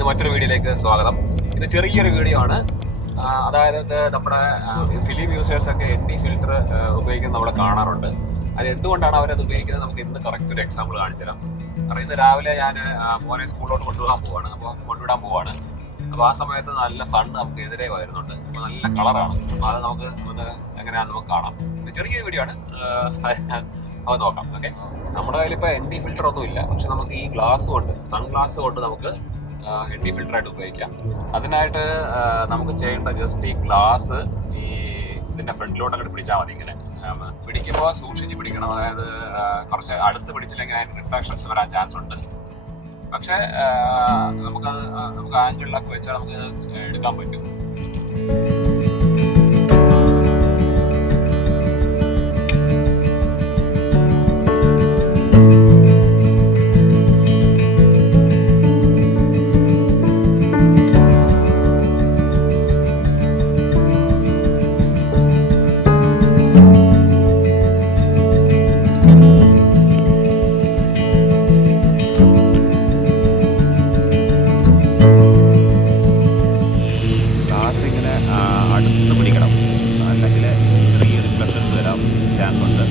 ഇന്ന് മറ്റൊരു വീഡിയോയിലേക്ക് സ്വാഗതം. ഇത് ചെറിയൊരു വീഡിയോ ആണ്. അതായത് നമ്മുടെ ഫിലിം യൂസേഴ്സൊക്കെ ND ഫിൽറ്റർ ഉപയോഗിക്കുന്നത് നമ്മൾ കാണാറുണ്ട്. അത് എന്തുകൊണ്ടാണ് അവരത് ഉപയോഗിക്കുന്നത് നമുക്ക് ഇന്ന് കറക്റ്റ് ഒരു എക്സാമ്പിൾ കാണിച്ചു തരാം. കാരണം ഇന്ന് രാവിലെ ഞാൻ മോനെ സ്കൂളിലോട്ട് കൊണ്ടുവിടാൻ പോവാണ്. അപ്പോൾ ആ സമയത്ത് നല്ല സൺ നമുക്ക് എതിരെ വരുന്നുണ്ട്. അപ്പോൾ നല്ല കളറാണ്. അപ്പോൾ അത് നമുക്ക് എങ്ങനെയാണെന്ന് നമുക്ക് കാണാം. ചെറിയൊരു വീഡിയോ ആണ്, അത് നോക്കാം. ഓക്കെ, നമ്മുടെ കയ്യിൽ ഇപ്പോൾ ND ഫിൽറ്റർ ഒന്നും ഇല്ല, പക്ഷെ നമുക്ക് ഈ സൺഗ്ലാസ് കൊണ്ട് നമുക്ക് ND ഫിൽറ്ററായിട്ട് ഉപയോഗിക്കാം. അതിനായിട്ട് നമുക്ക് ചെയ്യേണ്ട ജസ്റ്റ് ഈ ഗ്ലാസ് ഇതിൻ്റെ ഫ്രണ്ടിലോട്ടൊക്കെ പിടിച്ചാൽ മതി. ഇങ്ങനെ പിടിക്കുമ്പോൾ സൂക്ഷിച്ച് പിടിക്കണം. അതായത് കുറച്ച് അടുത്ത് പിടിച്ചില്ലെങ്കിൽ അതിന് റിഫ്ലക്ഷൻസ് വരാൻ ചാൻസ് ഉണ്ട്. പക്ഷേ നമുക്ക് ആംഗിളിലൊക്കെ വെച്ചാൽ നമുക്ക് എടുക്കാൻ പറ്റും. അടുത്ത് പിടിക്കണം, അല്ലെങ്കിൽ ചെറിയ റിഫ്ലക്ഷൻസ് വരാൻ ചാൻസ് ഉണ്ട്.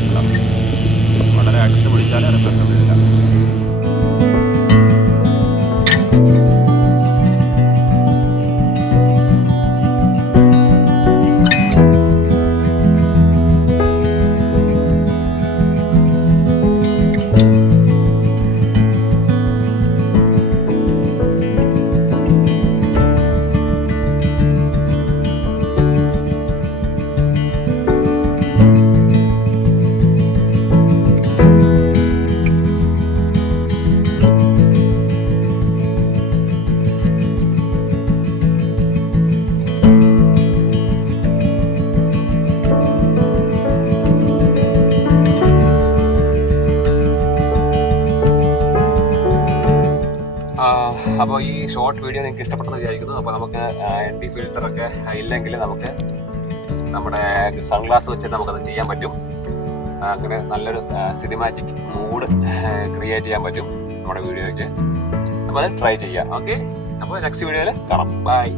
വളരെ അടുത്ത് പിടിച്ചാൽ റിഫ്ലക്ഷൻ വരില്ല. അപ്പോൾ ഈ ഷോർട്ട് വീഡിയോ നിങ്ങൾക്ക് ഇഷ്ടപ്പെട്ടെന്ന് വിചാരിക്കുന്നു. അപ്പോൾ നമുക്ക് ND ഫിൽറ്ററൊക്കെ ഇല്ലെങ്കിൽ നമുക്ക് നമ്മുടെ സൺഗ്ലാസ് വെച്ചിട്ട് നമുക്കത് ചെയ്യാൻ പറ്റും. അങ്ങനെ നല്ലൊരു സിനിമാറ്റിക് മൂഡ് ക്രിയേറ്റ് ചെയ്യാൻ പറ്റും നമ്മുടെ വീഡിയോയ്ക്ക്. അപ്പോൾ അത് ട്രൈ ചെയ്യാം. ഓക്കെ, അപ്പോൾ നെക്സ്റ്റ് വീഡിയോയിൽ കാണാം. ബൈ.